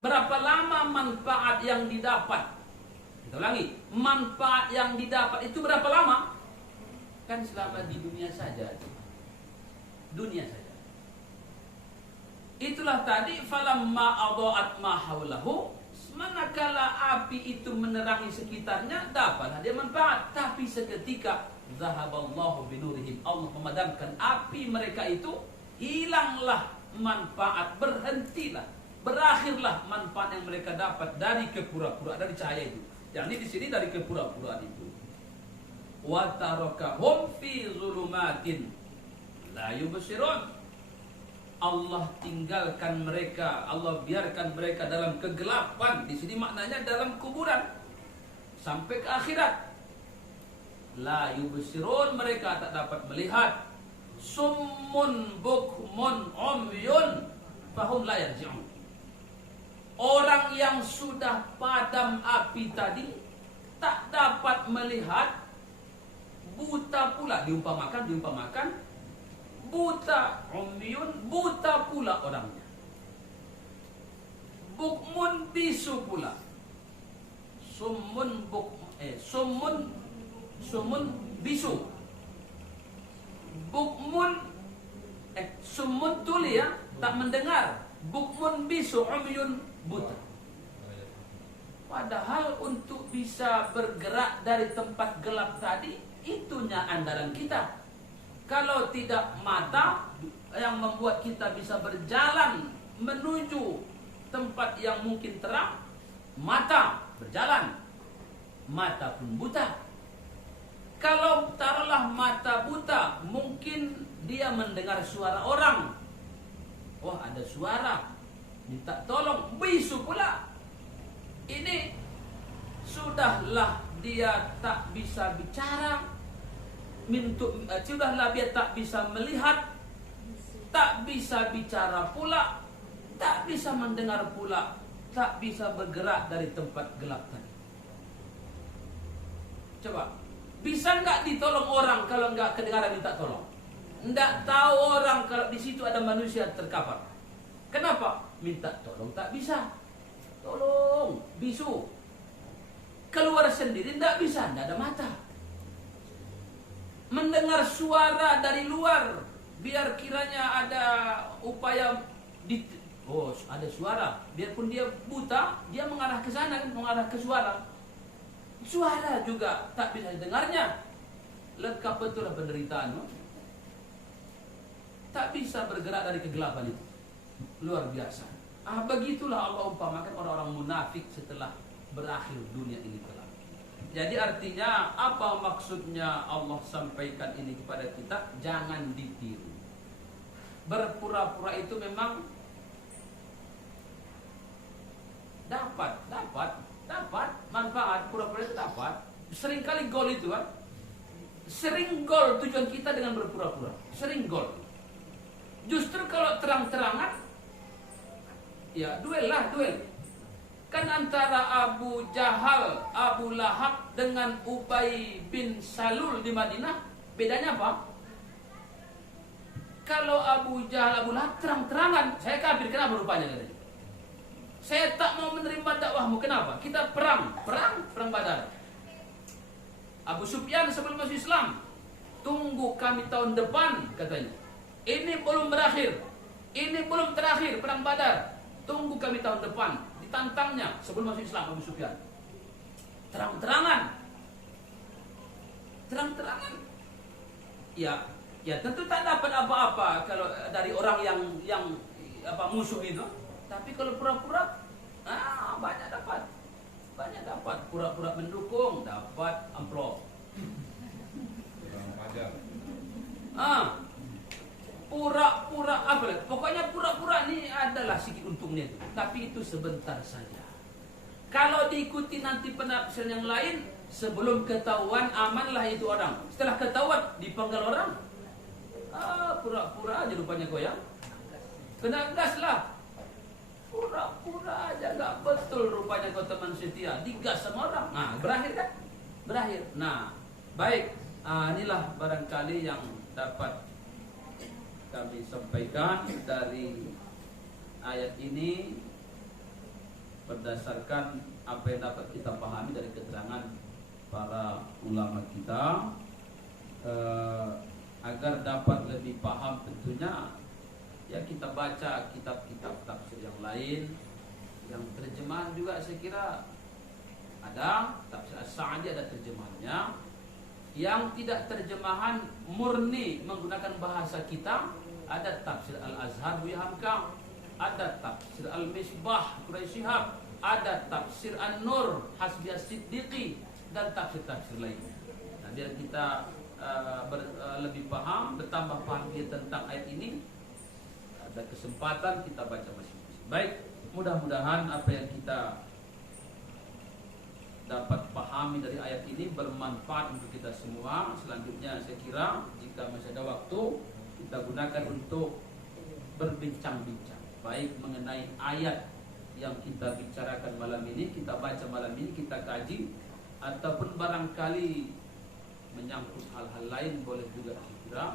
Berapa lama manfaat yang didapat? Kita ulangi, manfaat yang didapat itu berapa lama? Kan selama di dunia saja. Dunia saja. Itulah tadi falamma adha'at ma haulahu, manakala api itu menerangi sekitarnya, dapatlah dia manfaat. Tapi seketika zahaballahu binurihim, Allah memadamkan api mereka itu, hilanglah manfaat, berhentilah, berakhirlah manfaat yang mereka dapat dari kepura-puraan, dari cahaya itu. Jadi di sini dari kepura-puraan itu. Wa tarakahum fi zulumatin la yubsirun. Allah tinggalkan mereka, Allah biarkan mereka dalam kegelapan. Di sini maknanya dalam kuburan sampai ke akhirat. La yubsirun, mereka tak dapat melihat. Summun bukmun umyun fahum la yarji'un. Orang yang sudah padam api tadi tak dapat melihat, buta pula, diumpamakan buta, umyun, buta pula orangnya. Bukmun, bisu pula. Summun bisu. Bukmun summun tuli ya, tak mendengar. Bukmun bisu, umyun, buta. Padahal untuk bisa bergerak dari tempat gelap tadi, itunya andalan kita. Kalau tidak mata yang membuat kita bisa berjalan menuju tempat yang mungkin terang, mata berjalan, mata pun buta. Kalau taruhlah mata buta, mungkin dia mendengar suara orang. Wah, ada suara, minta tolong, bisu pula. Ini sudahlah dia tak bisa bicara, sudahlah dia tak bisa melihat, tak bisa bicara pula, tak bisa mendengar pula, tak bisa bergerak dari tempat gelap tadi. Coba, bisa nggak ditolong orang kalau nggak kedengaran minta tolong? Nggak tahu orang kalau di situ ada manusia terkapar. Kenapa? Minta tolong tak bisa. Tolong, bisu. Keluar sendiri nggak bisa, nggak ada mata. Mendengar suara dari luar, biar kiranya ada upaya ada suara, biarpun dia buta, dia mengarah ke sana, mengarah ke suara. Suara juga tak bisa didengarnya. Lengkap betul penderitaan, no? Tak bisa bergerak dari kegelapan itu. Luar biasa. Begitulah Allah umpamakan orang-orang munafik setelah berakhir dunia ini kelak. Jadi artinya apa maksudnya Allah sampaikan ini kepada kita? Jangan ditiru. Berpura-pura itu memang dapat manfaat, pura-pura itu dapat. Seringkali gol itu kan. Sering gol tujuan kita dengan berpura-pura. Sering gol. Justru kalau terang-terangan, ya duel. Kan antara Abu Jahal, Abu Lahab dengan Ubay bin Salul di Madinah, bedanya apa? Kalau Abu Jahal, Abu Lahab terang-terangan, saya kafir, kenapa rupanya? Saya tak mau menerima dakwahmu, kenapa? Kita perang Badar. Abu Sufyan sebelum masuk Islam, tunggu kami tahun depan, katanya. Ini belum berakhir, ini belum terakhir perang Badar, tunggu kami tahun depan. Tantangnya sebelum masuk Islam Abu Sufyan. Terang-terangan. Ya tentu tak dapat apa-apa kalau dari orang yang musuh itu. Tapi kalau pura-pura, banyak dapat. Pura-pura mendukung, dapat amplop. Pura-pura apa? Pokoknya pura-pura ini adalah sedikit untungnya, tapi itu sebentar saja. Kalau diikuti nanti penafsiran yang lain, sebelum ketahuan amanlah itu orang. Setelah ketahuan dipenggal orang. Pura-pura aja rupanya goyang. Kena gas lah. Pura-pura aja nggak betul rupanya kau teman setia. Digas sama orang. Nah, berakhir kan? Berakhir. Nah, baik. Inilah barangkali yang dapat kami sampaikan dari ayat ini. berdasarkan apa yang dapat kita pahami dari keterangan para ulama kita, agar dapat lebih paham tentunya ya kita baca kitab-kitab tafsir yang lain, yang terjemahan juga saya kira ada. Tafsir As-Sa'di ada terjemahannya. Yang tidak terjemahan murni menggunakan bahasa kita, ada tafsir Al-Azhar Buya Hamka, ada tafsir Al-Misbah Quraisy Shihab, ada tafsir An-Nur Hasbi As-Siddiqi, dan tafsir-tafsir lainnya. Nah, biar kita lebih paham, bertambah paham dia tentang ayat ini, ada kesempatan kita baca masing-masing. Baik, mudah-mudahan apa yang kita dapat pahami dari ayat ini bermanfaat untuk kita semua. Selanjutnya saya kira jika masih ada waktu, kita gunakan untuk berbincang-bincang, baik mengenai ayat yang kita bicarakan malam ini, kita baca malam ini, kita kaji, ataupun barangkali menyangkut hal-hal lain, boleh juga saya kira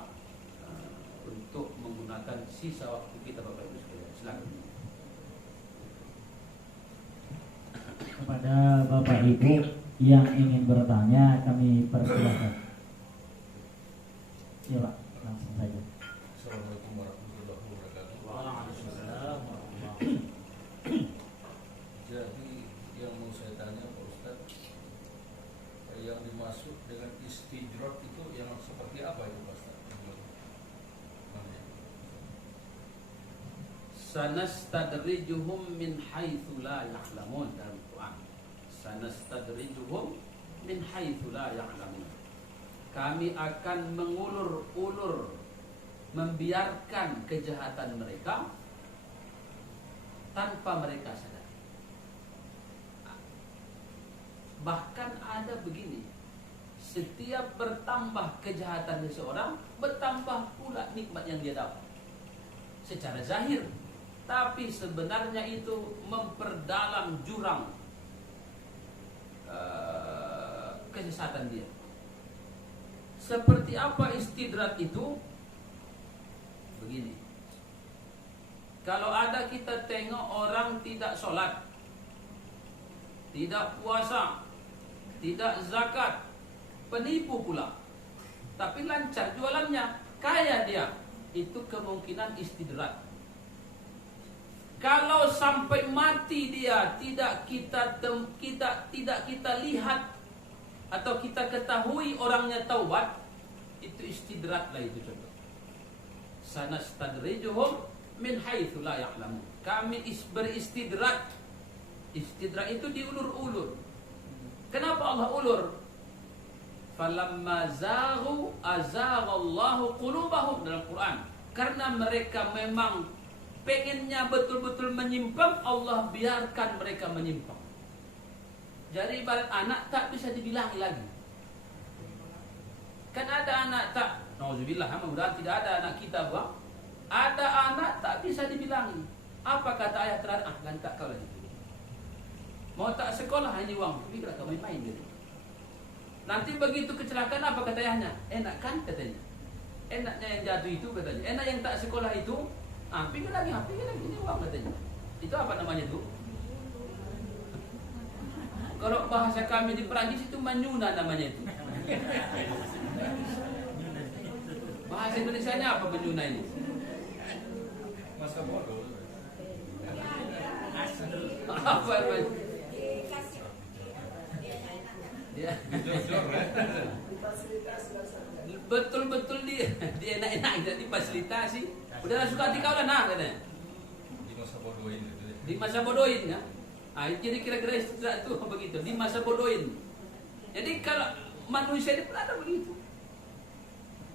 untuk menggunakan sisa waktu kita Bapak Ibu sekalian. Silakan. Kepada Bapak Ibu yang ingin bertanya, kami persilakan. Ya Pak, langsung saja. Assalamualaikum warahmatullahi wabarakatuh. Waalaikumsalam. Jadi yang mau saya tanya Pak Ustadz, yang dimaksud dengan istidrak itu yang seperti apa itu Pak Ustadz? Sanastadrijuhum min haitsu la ya'lamun, dalam Quran. Sanastadrijuhum min haitsu la ya'lamun. Kami akan mengulur-ulur, membiarkan kejahatan mereka tanpa mereka sadar. Bahkan ada begini, setiap bertambah kejahatan seseorang, bertambah pula nikmat yang dia dapat secara zahir. Tapi sebenarnya itu memperdalam jurang kesesatan dia. Seperti apa istidrak itu? Begini, kalau ada kita tengok orang tidak sholat, tidak puasa, tidak zakat, penipu pula, tapi lancar jualannya, kaya dia, itu kemungkinan istidrak. Kalau sampai mati dia tidak kita lihat atau kita ketahui orangnya taubat, itu istidrak lah itu contoh. Sanastadrijuhum min haitsu la ya'lamun. Kami beristidrak. Istidrak itu diulur-ulur. Kenapa Allah ulur? Falamma zaghu azaghallahu qulubahum, dalam Quran. Karena mereka memang pengennya betul-betul menyimpang, Allah biarkan mereka menyimpang. Jadi ibarat anak tak bisa dibilangi lagi. Kan ada anak tak, nauzubillah, mudah-mudahan tidak ada anak kita Bang. Ada anak tak bisa dibilangi. Apa kata ayah terakhir? Lantak kau lagi. Mau tak sekolah hanya uang, pikir kau main-main gitu. Nanti begitu kecelakaan, apa kata ayahnya? Enak kan katanya. Enaknya yang jatuh itu katanya. Enak yang tak sekolah itu. Pikir lagi, ini uang katanya. Itu apa namanya itu? Kalau bahasa kami di Perancis itu manyuna namanya itu. Bahasa Indonesianya apa manyuna ini? Masa bodoh. Apa namanya? Ya. Betul-betul dia enak-enak tidak difasilitasi. Udahlah suka hati kau lah nah katanya. Di masa bodohin gitu ya. Di masa bodohin ya. Jadi kira-kira istilah itu begitu, di masa bodohin. Jadi kalau manusia ini pun ada begitu.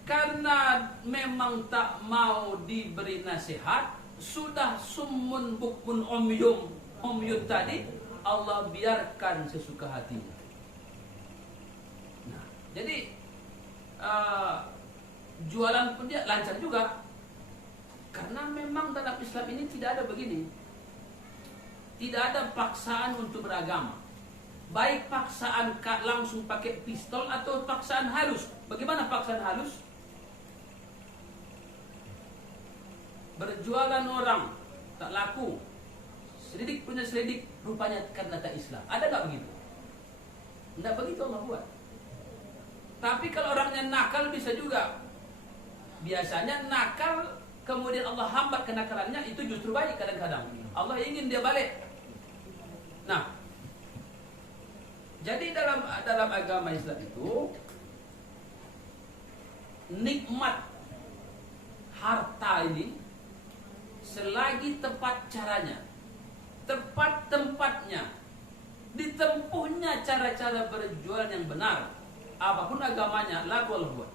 Karena memang tak mau diberi nasihat, sudah summun bukmun omyun tadi, Allah biarkan sesuka hatinya. Nah, jadi jualan pun dia lancar juga. Karena memang dalam Islam ini tidak ada begini. Tidak ada paksaan untuk beragama. Baik paksaan langsung pakai pistol atau paksaan halus. Bagaimana paksaan halus? Berjualan orang tak laku, Selidik punya selidik, rupanya karena tak Islam. Ada nggak begitu? Nggak begitu Allah buat. Tapi kalau orangnya nakal bisa juga. Biasanya nakal kemudian Allah hambat kenakalannya, itu justru baik kadang-kadang. Allah ingin dia balik. Nah, jadi dalam agama Islam itu nikmat harta ini selagi tepat caranya, tepat tempatnya, ditempuhnya cara-cara berjualan yang benar, apapun agamanya, laku Allah buat.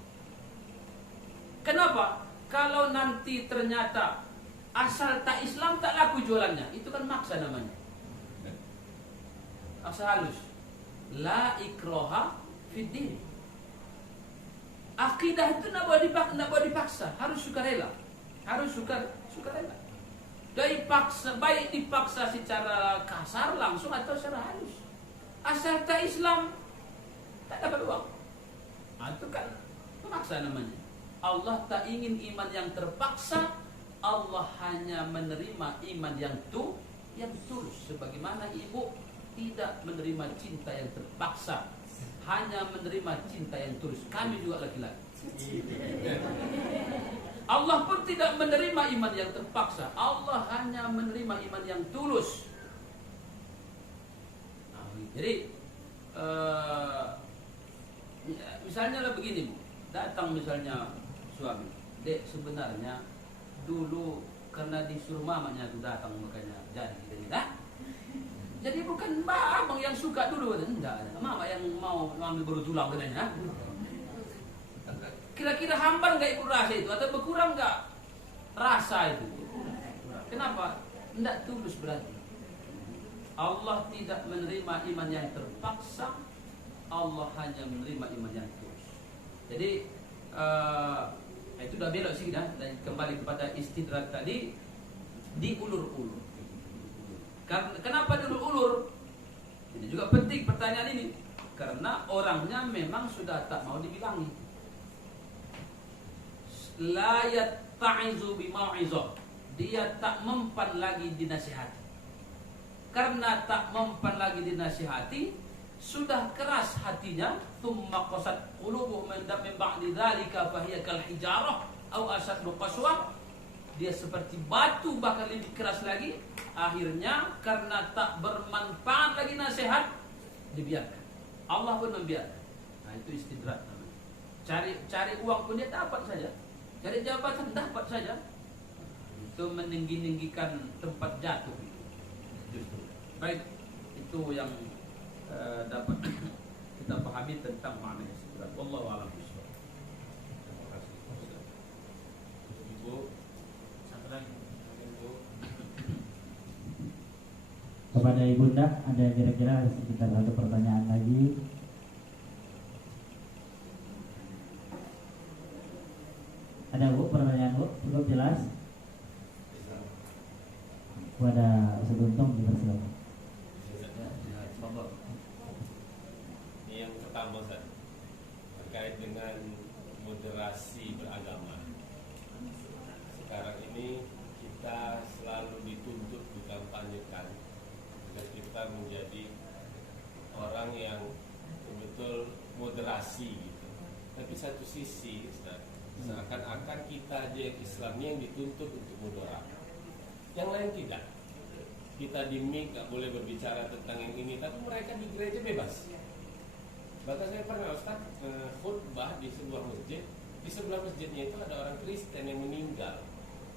Kenapa? Kalau nanti ternyata asal tak Islam tak laku jualannya, itu kan maksa namanya. Maksa halus. La ikroha fiddin. Akidah itu nak boleh dipaksa, harus sukarela. Harus sukarela. Dari paksa, baik dipaksa secara kasar langsung atau secara halus. Asal tak Islam tak dapat uang. Itu kan memaksa namanya. Allah tak ingin iman yang terpaksa. Allah hanya menerima iman yang tulus. Sebagaimana ibu tidak menerima cinta yang terpaksa, hanya menerima cinta yang tulus. Kami juga laki-laki. Allah pun tidak menerima iman yang terpaksa. Allah hanya menerima iman yang tulus. Nah, jadi misalnya lah begini, Bu. Datang misalnya suami, dek, sebenarnya dulu karena disuruh mamanya aku datang, makanya jadi gitu, dah. Jadi bukan abang yang suka dulu, enggak, mama yang mau ambil baru tulang katanya. Kira-kira hambar nggak ibu rasa itu, atau berkurang nggak rasa itu? Kenapa? Tidak tulus berarti. Allah tidak menerima iman yang terpaksa. Allah hanya menerima iman yang tulus. Jadi itu udah belok sih dah, dan kembali kepada istidrak tadi, diulur-ulur. Kenapa diulur-ulur? Ini juga penting pertanyaan ini, karena orangnya memang sudah tak mau dibilangi. La yatta'izu bimau'izah. Dia tak mempan lagi dinasihati. Karena tak mempan lagi dinasihati, sudah keras hatinya, thumma qasat qulubuhum min ba'di dzalika fa hiya kal hijarah aw ashaddu qaswa. Dia seperti batu, bahkan lebih keras lagi. Akhirnya karena tak bermanfaat lagi nasihat, dibiarkan. Allah pun membiarkan. Nah, itu istidrak namanya. Cari uang pun dia dapat saja. Cari jabatan dapat saja. Itu meninggi-ninggikan tempat jatuh. Justru. Baik, itu yang dapat kita pahami tentang makna istidrak. Wallahu a'lam bishawab. Terima kasih. Ibu, satu lagi. Ibu. Kepada Ibunda, ada kira-kira sekitar satu pertanyaan lagi. Ada Bu, pertanyaan Bu, cukup jelas. Kepada Ustaz Untung dipersilakan. Ini yang pertama Ustaz, terkait dengan moderasi beragama. Sekarang ini kita selalu dituntut dikampanyekan agar kita menjadi orang yang betul moderasi gitu. Tapi satu sisi Ustaz, seakan-akan kita aja yang Islamnya yang dituntut untuk moderat, yang lain tidak. Kita di MIK gak boleh berbicara tentang yang ini, tapi mereka di gereja bebas. Bahkan saya pernah Ustaz khutbah di sebuah masjid. Di sebelah masjidnya itu ada orang Kristen yang meninggal.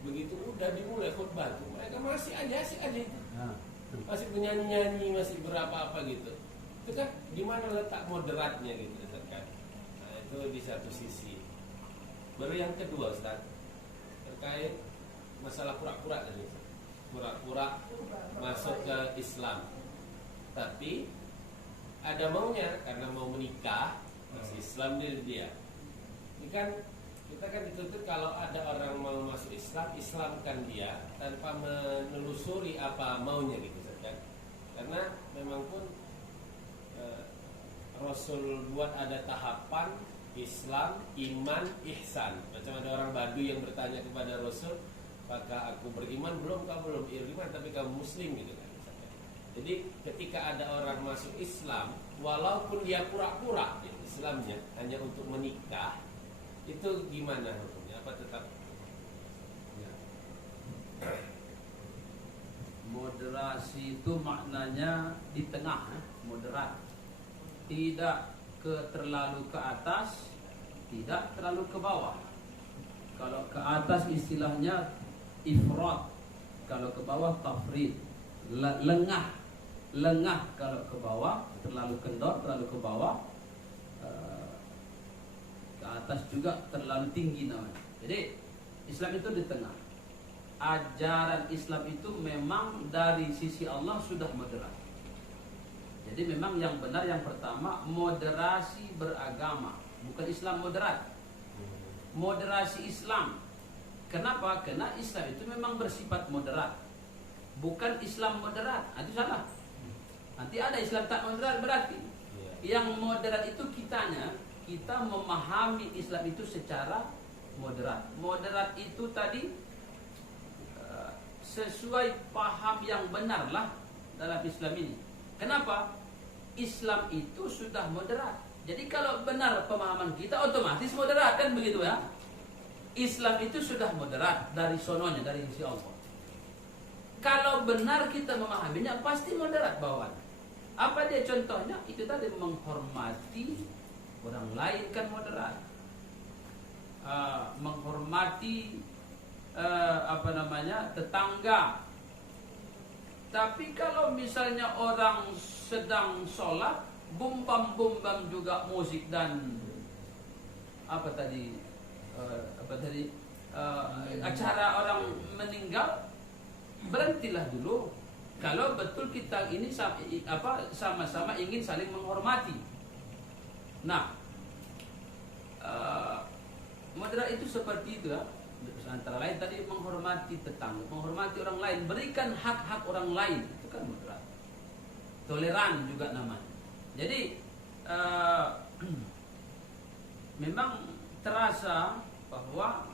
Begitu udah dimulai khutbah itu, mereka masih aja itu, masih menyanyi-nyanyi, masih berapa apa gitu. Itu kan di mana letak moderatnya gitu Ustaz kan? Nah, itu di satu sisi. Baru yang kedua Ustaz, terkait masalah pura-pura tadi. Pura-pura masuk ke Islam, tapi ada maunya karena mau menikah masih Islam dia. Ini kan kita kan dituntut kalau ada orang mau masuk Islam, Islamkan dia tanpa menelusuri apa maunya gitu kan. Karena memang pun Rasul buat ada tahapan Islam, iman, ihsan. Macam ada orang Baduy yang bertanya kepada Rasul, apakah aku beriman? Belum, kau belum beriman, tapi kamu muslim gitu kan. Jadi ketika ada orang masuk Islam, walaupun dia pura-pura Islamnya hanya untuk menikah, itu gimana hukumnya? Apa tetap? Ya. Moderasi itu maknanya di tengah, moderat. Tidak terlalu ke atas, tidak terlalu ke bawah. Kalau ke atas istilahnya ifrat, kalau ke bawah tafrid. Lengah kalau ke bawah, terlalu kendor, terlalu ke bawah. Ke atas juga terlalu tinggi namanya. Jadi Islam itu di tengah. Ajaran Islam itu memang dari sisi Allah sudah moderat. Jadi memang yang benar yang pertama moderasi beragama, bukan Islam moderat. Moderasi Islam. Kenapa? Karena Islam itu memang bersifat moderat, bukan Islam moderat. Itu salah. Nanti ada Islam tak moderat berarti. Yang moderat itu kita memahami Islam itu secara moderat. Moderat itu tadi sesuai paham yang benarlah dalam Islam ini. Kenapa? Islam itu sudah moderat. Jadi kalau benar pemahaman kita otomatis moderat, kan begitu ya? Islam itu sudah moderat dari sononya, dari sisi Allah. Kalau benar kita memahaminya pasti moderat bawaan. Apa dia contohnya? Itu tadi menghormati orang lain kan moderat. Menghormati tetangga. Tapi kalau misalnya orang sedang sholat, bumbam juga musik dan acara orang meninggal, berhentilah dulu. Kalau betul kita ini sama-sama ingin saling menghormati. Nah, moderat itu seperti itu ya. Antara lain tadi menghormati tetangga, menghormati orang lain, berikan hak-hak orang lain, itu kan moderat. Toleran juga namanya. Jadi memang terasa bahwa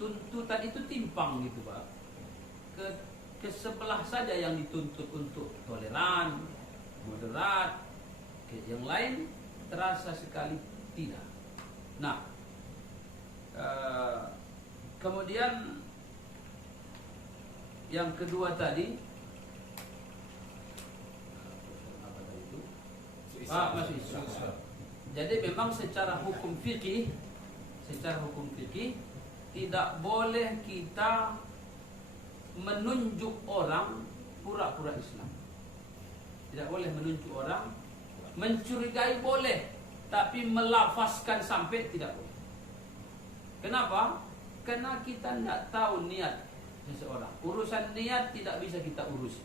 tuntutan itu timpang gitu Pak. Ke sebelah saja yang dituntut untuk toleran, moderat, yang lain terasa sekali tidak. Nah, kemudian yang kedua tadi apa tadi itu? Masih Islam. Jadi memang secara hukum fikih tidak boleh kita menunjuk orang pura-pura Islam. Tidak boleh menunjuk orang, mencurigai boleh, tapi melafazkan sampai tidak boleh. Kenapa? Karena kita tidak tahu niat seseorang. Urusan niat tidak bisa kita urusi.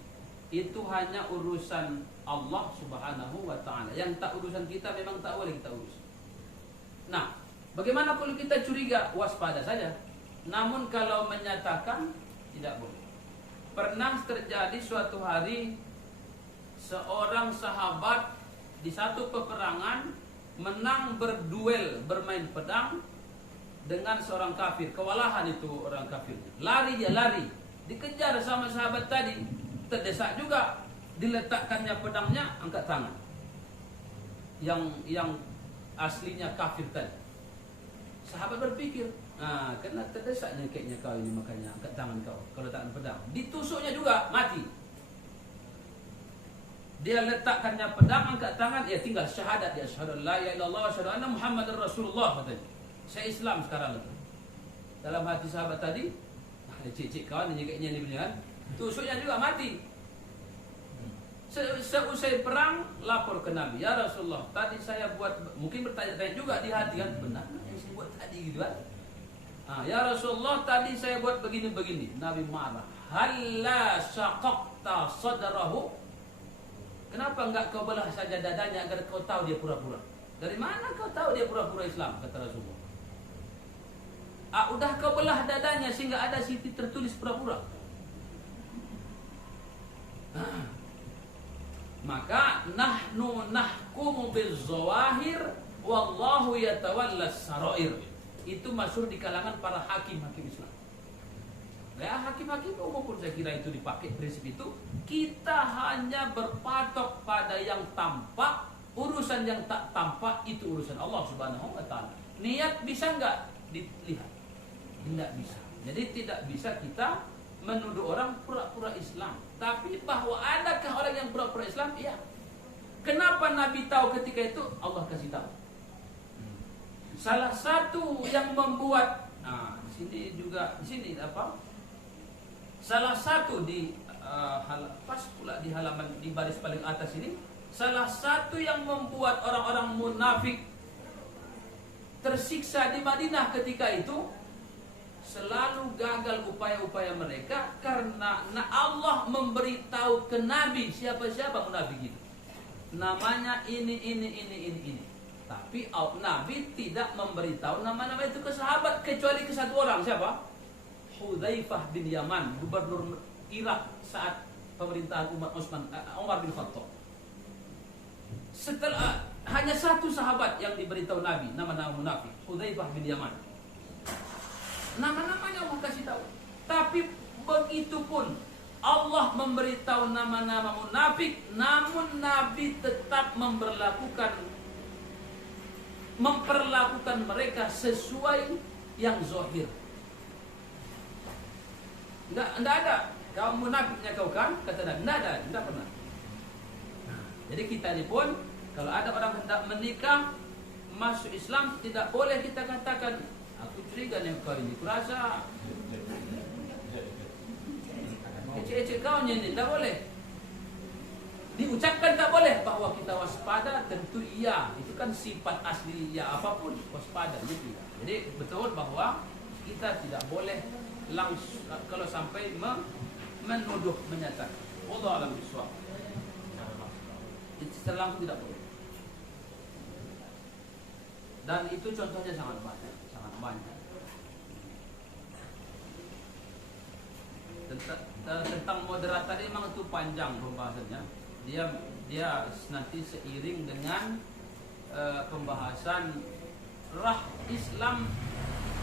Itu hanya urusan Allah Subhanahu wa ta'ala. Yang tak urusan kita memang tak boleh kita urus. Nah, bagaimana kalau kita curiga? Waspada saja. Namun kalau menyatakan tidak boleh. Pernah terjadi suatu hari seorang sahabat di satu peperangan menang berduel, bermain pedang dengan seorang kafir. Kewalahan itu orang kafir. Lari dia, lari. Dikejar sama sahabat tadi. Terdesak juga. Diletakkannya pedangnya, angkat tangan. Yang aslinya kafir tadi. Sahabat berpikir, karena terdesaknya kayaknya kau ini, makanya angkat tangan kau. Kalau tangan pedang. Ditusuknya juga, mati. Dia letakkannya pedang, angkat tangan, ya tinggal syahadat. Dia asyhadu la ilaha illallah wa asyhadu anna Muhammadar Rasulullah, katanya. Saya Islam sekarang. Dalam hati sahabat tadi, cik-cik kawan ini kayaknya ini benar. Tusuknya juga mati. Seusai perang lapor ke Nabi, ya Rasulullah, tadi saya buat, mungkin bertanya-tanya juga di hati kan, benar yang saya buat tadi gitu kan. Ya Rasulullah, tadi saya buat begini-begini. Nabi marah. Halla syaqaqta sadrahu. Kenapa enggak kau belah saja dadanya agar kau tahu dia pura-pura? Dari mana kau tahu dia pura-pura Islam, kata Rasulullah. Udah kau belah dadanya sehingga ada situ tertulis pura-pura. Maka nahnu nahkumu bizawahir wallahu yatawallas sarair. Itu masyhur di kalangan para hakim Islam. Ya, hakim-hakim umum pun saya kira itu dipakai prinsip itu. Kita hanya berpatok pada yang tampak, urusan yang tak tampak itu urusan Allah Subhanahu wa taala. Niat bisa nggak dilihat? Tidak bisa. Jadi tidak bisa kita menuduh orang pura-pura Islam. Tapi bahwa adakah orang yang pura-pura Islam? Iya. Kenapa Nabi tahu ketika itu? Allah kasih tahu. Salah satu yang membuat, di sini apa? Salah satu pas pula di halaman di baris paling atas ini, salah satu yang membuat orang-orang munafik tersiksa di Madinah ketika itu, selalu gagal upaya-upaya mereka karena Allah memberitahu ke Nabi siapa-siapa munafik itu. Namanya ini. Tapi Nabi tidak memberitahu nama-nama itu ke sahabat kecuali ke satu orang, siapa? Hudzaifah bin Yaman, gubernur Irak saat pemerintahan Umar bin Khattab. Setelah hanya satu sahabat yang diberitahu Nabi nama-nama munafik, Hudzaifah bin Yaman. Nama-namanya Allah kasih tahu. Tapi begitu pun Allah memberitahu nama-nama munafik, namun Nabi tetap memperlakukan mereka sesuai yang zahir. Enggak ada. Kau munafiknya kau kan? Kata Nabi. Enggak pernah. Jadi kita ini pun kalau ada orang hendak menikah masuk Islam, tidak boleh kita katakan aku curiga nih kau ini, kurasa ecek-ecek kau ini, tidak boleh. Diucapkan tak boleh, bahwa kita waspada tentu iya. Itu kan sifat asli ya, apapun waspada gitu. Jadi betul bahwa kita tidak boleh langsung kalau sampai menuduh, menyatakan. Wallahu a'lam bishawab. Itu secara langsung tidak boleh. Dan itu contohnya sangat banyak. Tentang moderat tadi memang itu panjang pembahasannya. Dia nanti seiring dengan pembahasan Islam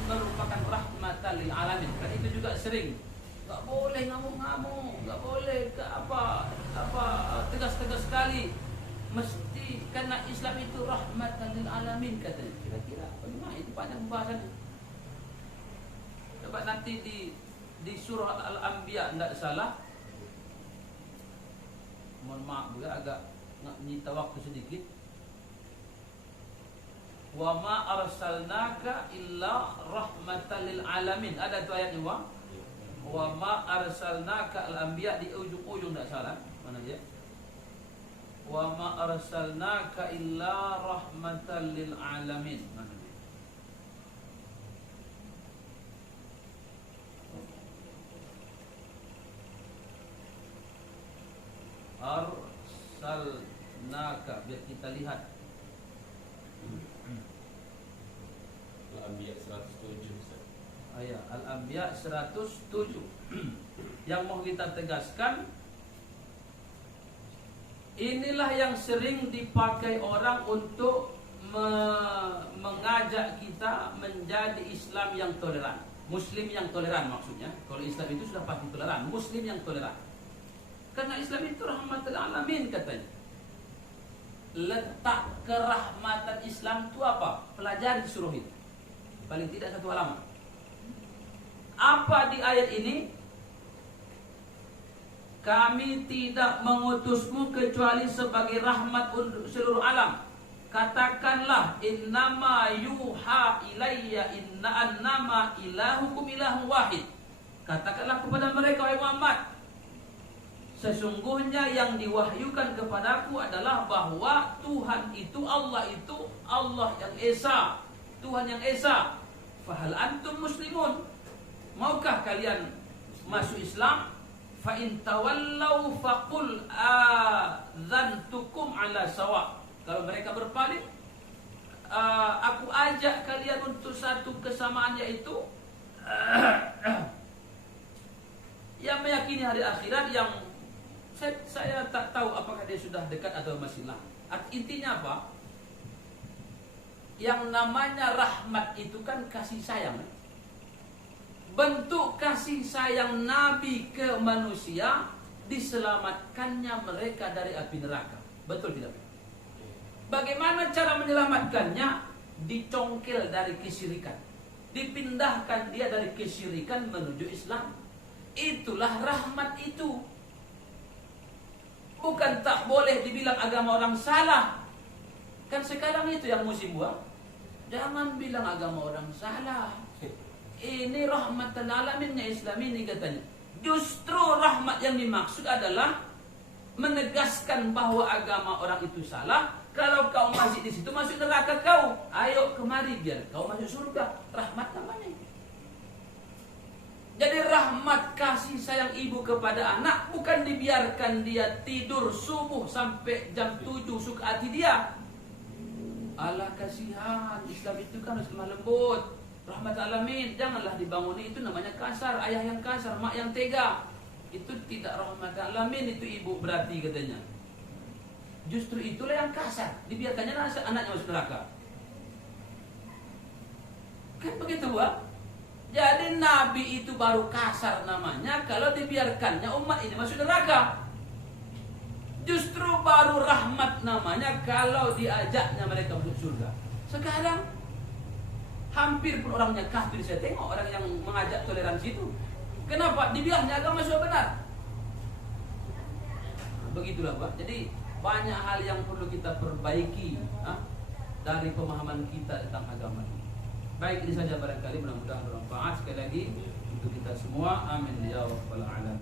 merupakan rahmatan lil alamin. Kan itu juga sering. Enggak boleh ngamuk-ngamuk, enggak boleh tegas-tegas sekali. Mesti karena Islam itu rahmatan lil alamin katanya. Kira-kira bagaimana itu panjang pembahasannya. Coba nanti di surah Al-Anbiya tidak salah. Mohon maaf juga agak menyita waktu sedikit. Wa ma arsalnaka illa rahmatan lil alamin. Ada tu ayatnya wa ma arsalnaka al-anbiya di ujung-ujung tidak salah. Mana dia? Wa ma arsalnaka illa rahmatan lil alamin. Mana dia? Arsalnaka, biar kita lihat. Al-Anbiya 107. Ayat Al-Anbiya 107. Yang mau kita tegaskan, inilah yang sering dipakai orang untuk mengajak kita menjadi Islam yang toleran. Muslim yang toleran maksudnya. Kalau Islam itu sudah pasti toleran, Muslim yang toleran. Karena Islam itu rahmatul alamin katanya. Letak kerahmatan Islam itu apa? Pelajari surah itu. Paling tidak satu halaman. Apa di ayat ini? Kami tidak mengutusmu kecuali sebagai rahmat untuk seluruh alam. Katakanlah innama yuha ilayya inna annama ilahukum ilahun wahid. Katakanlah kepada mereka wahai Muhammad, sesungguhnya yang diwahyukan kepadaku adalah bahwa Tuhan itu Allah yang Esa, Tuhan yang Esa. Fahal antum muslimun? Maukah kalian masuk Islam? Fa in tawallau faqul adzantukum ala sawa. Kalau mereka berpaling, aku ajak kalian untuk satu kesamaan, yaitu yang meyakini hari akhirat, yang saya tak tahu apakah dia sudah dekat atau masih lama. Intinya apa? Yang namanya rahmat itu kan kasih sayang. bentuk kasih sayang Nabi ke manusia, diselamatkannya mereka dari api neraka. Betul tidak? Bagaimana cara menyelamatkannya? Dicongkel dari kesyirikan, dipindahkan dia dari kesyirikan menuju Islam. Itulah rahmat itu. Bukan tak boleh dibilang agama orang salah. Kan sekarang itu yang musim buang. Jangan bilang agama orang salah. Ini rahmatan alaminnya Islam ini katanya. Justru rahmat yang dimaksud adalah menegaskan bahwa agama orang itu salah. Kalau kau masih di situ, masuk neraka kau. Ayo kemari biar kau masuk surga. Rahmat namanya. Jadi rahmat kasih sayang ibu kepada anak bukan dibiarkan dia tidur subuh sampai jam 7 suka hati dia. Alah kasihan, Islam itu kan harus lemah lembut. Rahmat alamin, janganlah dibangun itu namanya kasar, ayah yang kasar, mak yang tega. Itu tidak rahmat alamin, itu ibu berarti katanya. Justru itulah yang kasar, dibiarkannya anaknya masuk neraka. Kan begitu, Pak? Jadi Nabi itu baru kasar namanya kalau dibiarkannya umat ini masuk neraka. Justru baru rahmat namanya kalau diajaknya mereka masuk surga. Sekarang hampir pun orangnya kafir, saya tengok orang yang mengajak toleransi itu. Kenapa? Dibilangnya agama sudah benar. Begitulah, Pak. Jadi banyak hal yang perlu kita perbaiki dari pemahaman kita tentang agama ini. Baik, ini saja barangkali, mudah-mudahan bermanfaat sekali lagi untuk kita semua. Amin ya rabbal alamin.